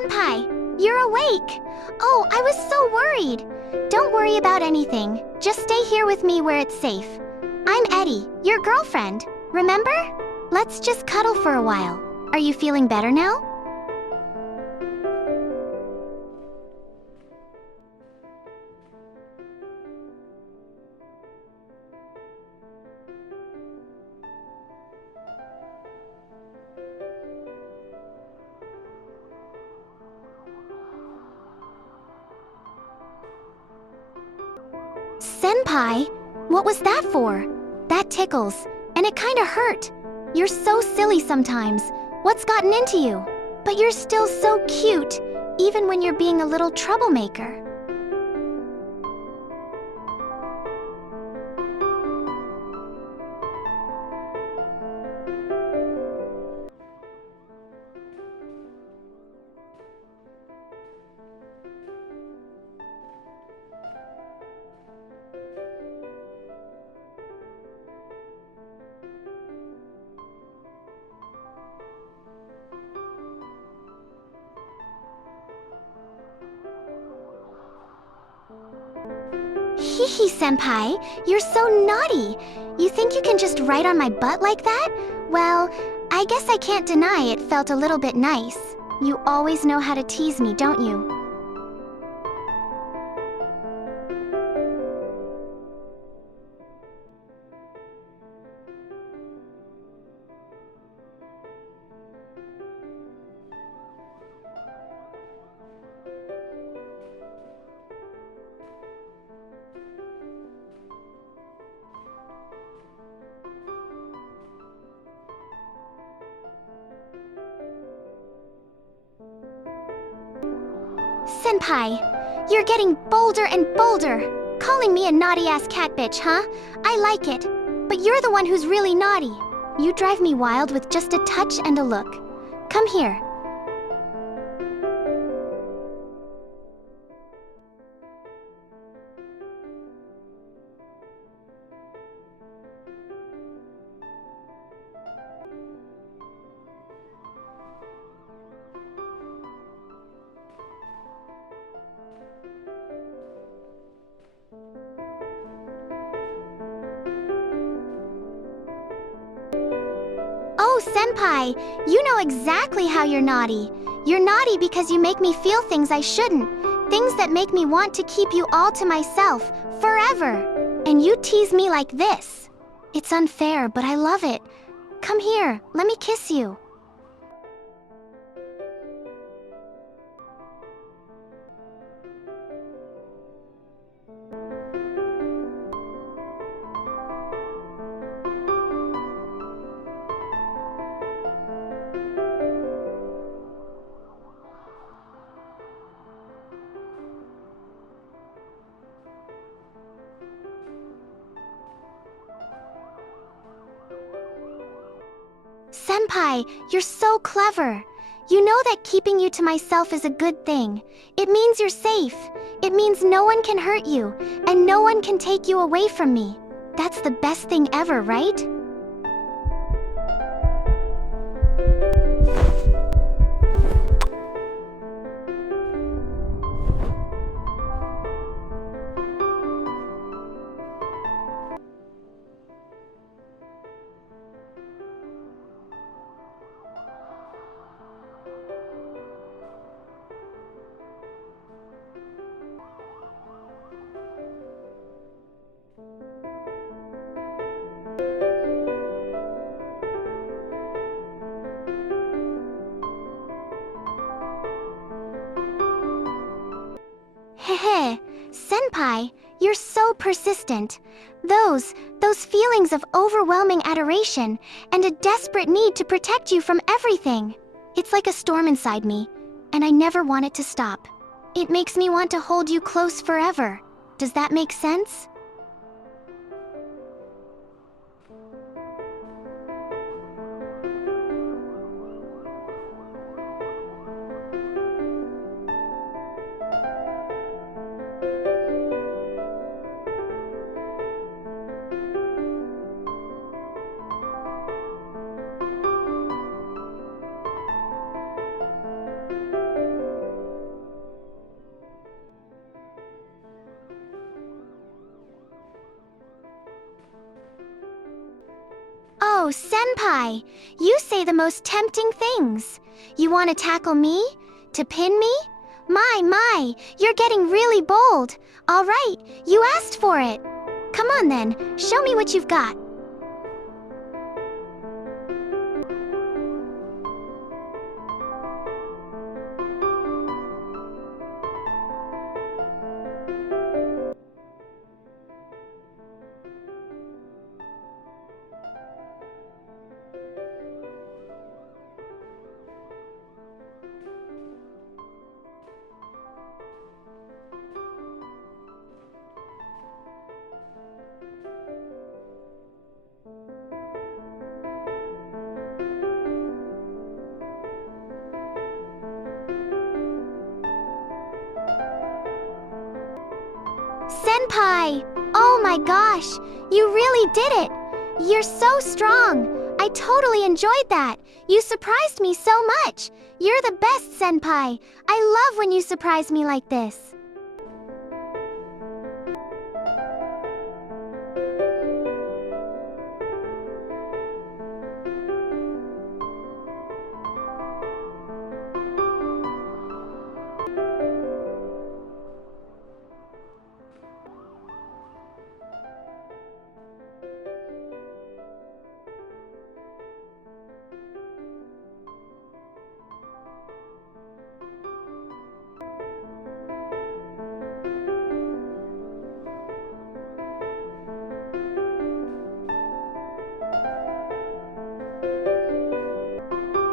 Senpai, you're awake! Oh, I was so worried! Don't worry about anything. Just stay here with me where it's safe. I'm Eddie, your girlfriend. Remember? Let's just cuddle for a while. Are you feeling better now? Senpai, what was that for? That tickles, and it kinda hurt. You're so silly sometimes. What's gotten into you? But you're still so cute, even when you're being a little troublemaker. Hehe, Senpai, you're so naughty. You think you can just write on my butt like that? Well, I guess I can't deny it felt a little bit nice. You always know how to tease me, don't you? Senpai, you're getting bolder and bolder. Calling me a naughty-ass cat bitch, huh? I like it. But you're the one who's really naughty. You drive me wild with just a touch and a look. Come here. Oh, Senpai, you know exactly how you're naughty. You're naughty because you make me feel things I shouldn't. Things that make me want to keep you all to myself, forever. And you tease me like this. It's unfair, but I love it. Come here, let me kiss you. Senpai, you're so clever. You know that keeping you to myself is a good thing. It means you're safe. It means no one can hurt you, and no one can take you away from me. That's the best thing ever, right? Hehe, Senpai, you're so persistent. Those feelings of overwhelming adoration and a desperate need to protect you from everything. It's like a storm inside me, and I never want it to stop. It makes me want to hold you close forever. Does that make sense? Oh, senpai, you say the most tempting things. You want to tackle me? To pin me? My, you're getting really bold. All right, you asked for it. Come on then, show me what you've got. Senpai! Oh my gosh, you really did it! You're so strong! I totally enjoyed that! You surprised me so much! You're the best, senpai! I love when you surprise me like this!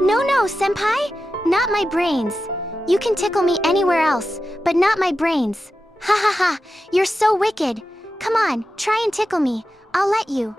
No, senpai! Not my brains. You can tickle me anywhere else, but not my brains. Ha ha ha, you're so wicked. Come on, try and tickle me. I'll let you.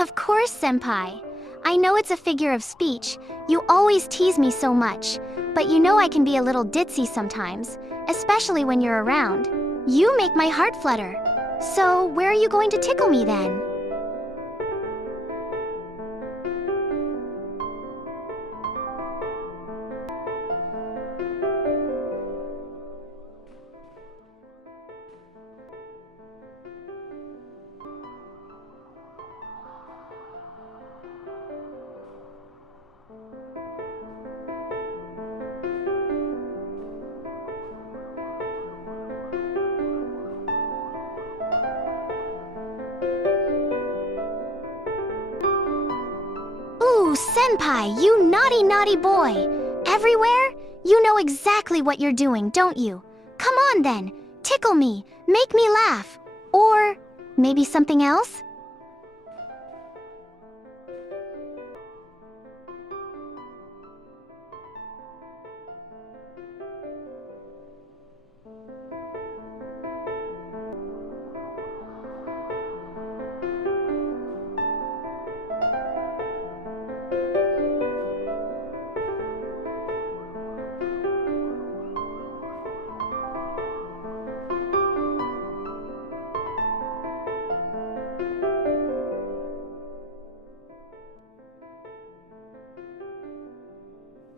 Of course, senpai. I know it's a figure of speech. You always tease me so much. But you know I can be a little ditzy sometimes, especially when you're around. You make my heart flutter. So, where are you going to tickle me then? Ooh, senpai, you naughty boy! Everywhere? You know exactly what you're doing, don't you? Come on then, tickle me, make me laugh. Or maybe something else?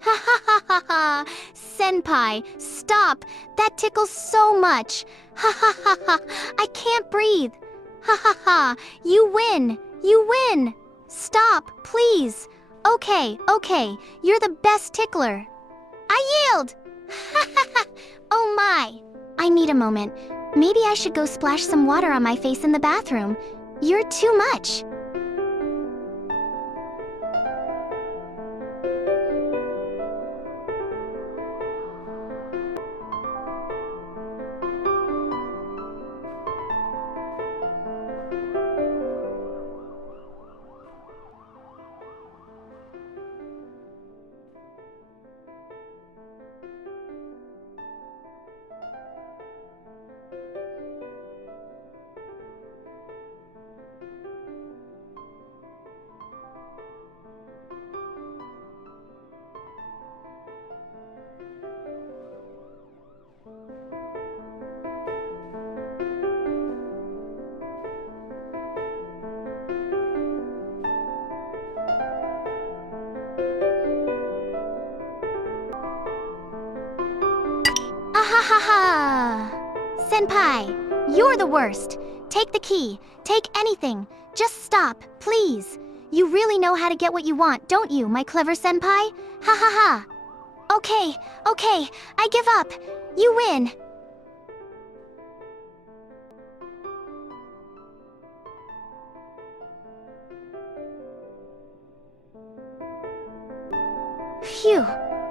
Ha ha ha ha ha! Senpai, stop! That tickles so much! Ha ha ha ha! I can't breathe! Ha ha ha! You win! You win! Stop, please! Okay, you're the best tickler! I yield! Ha ha ha! Oh my! I need a moment. Maybe I should go splash some water on my face in the bathroom. You're too much! ha ha ha! Senpai, you're the worst. Take the key. Take anything. Just stop, please. You really know how to get what you want, don't you, my clever senpai? Ha ha ha! Okay, I give up. You win. Phew,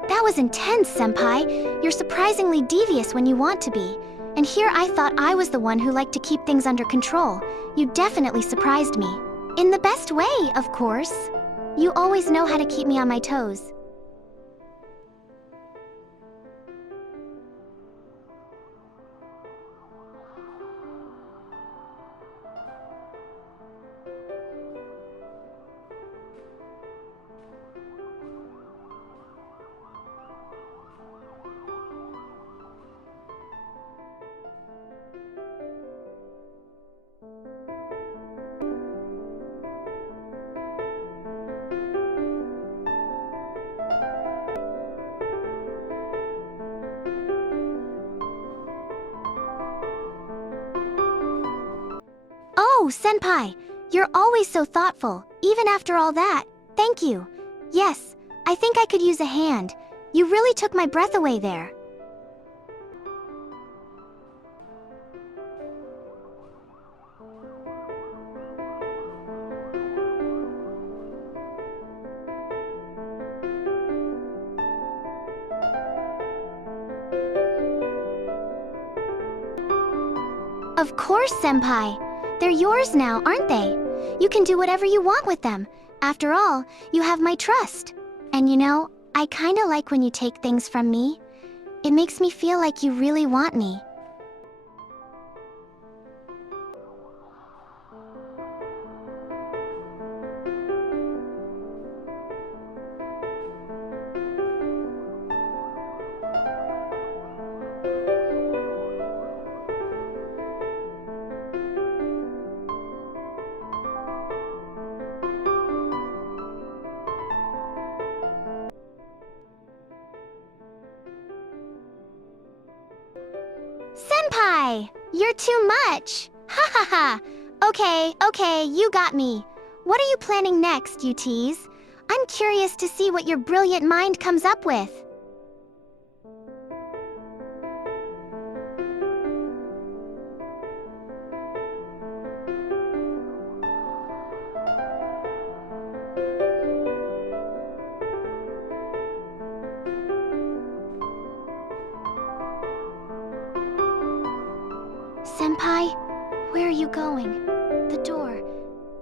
that was intense, senpai. You're surprisingly devious when you want to be. And here I thought I was the one who liked to keep things under control. You definitely surprised me. In the best way, of course. You always know how to keep me on my toes. Oh, senpai, you're always so thoughtful, even after all that. Thank you. Yes, I think I could use a hand. You really took my breath away there. Of course, senpai. They're yours now, aren't they? You can do whatever you want with them. After all, you have my trust. And you know, I kinda like when you take things from me. It makes me feel like you really want me. Senpai! You're too much! Ha ha ha! Okay, you got me. What are you planning next, you tease? I'm curious to see what your brilliant mind comes up with. Senpai, where are you going? The door.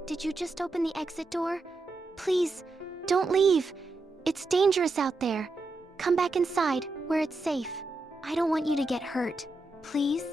Did you just open the exit door? Please, don't leave. It's dangerous out there. Come back inside, where it's safe. I don't want you to get hurt. Please?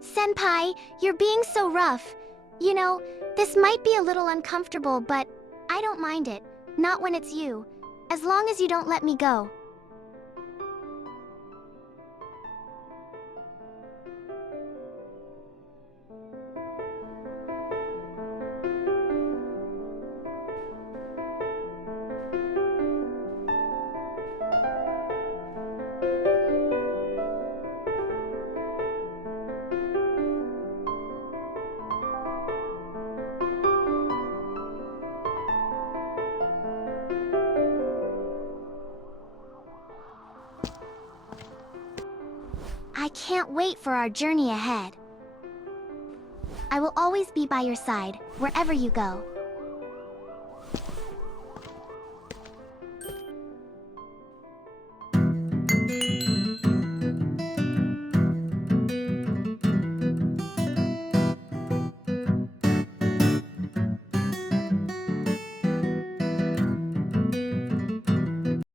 Senpai, you're being so rough. You know, this might be a little uncomfortable, but I don't mind it. Not when it's you. As long as you don't let me go. I can't wait for our journey ahead. I will always be by your side, wherever you go.